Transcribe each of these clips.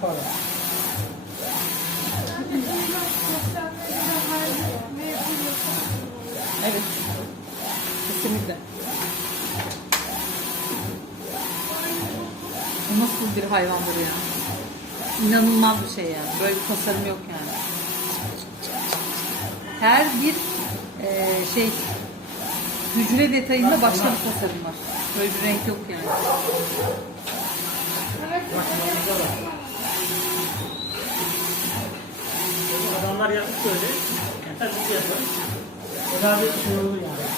para. Evet. Kesinlikle. Bu nasıl bir hayvandır ya? İnanılmaz bir şey yani. Böyle bir tasarım yok yani. Her bir şey hücre detayında başka bir tasarım var. Böyle bir renk yok yani. Adamlar yapıp böyle. Yani tabii biz yaparız. O da bir şey olur yani.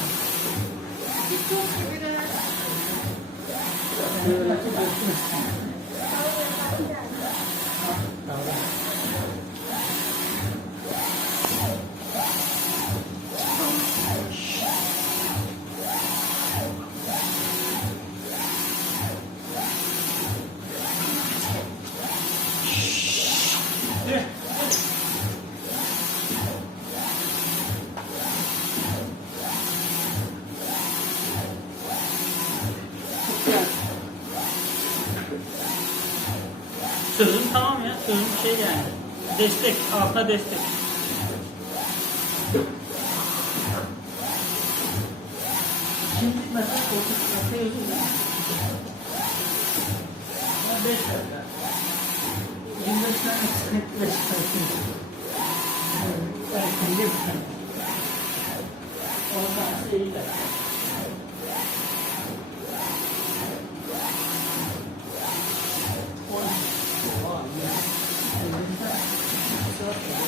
Sözüm tamam ya. Sözüm şey yani. Destek. Alta destek. Şimdi mesela koltuk ortaya yazıyor. 5 dakika. 25 tane sıkıntıla çıkartıyor. Belki 20 tane. Ondan sonra 50 dakika. Vay ya.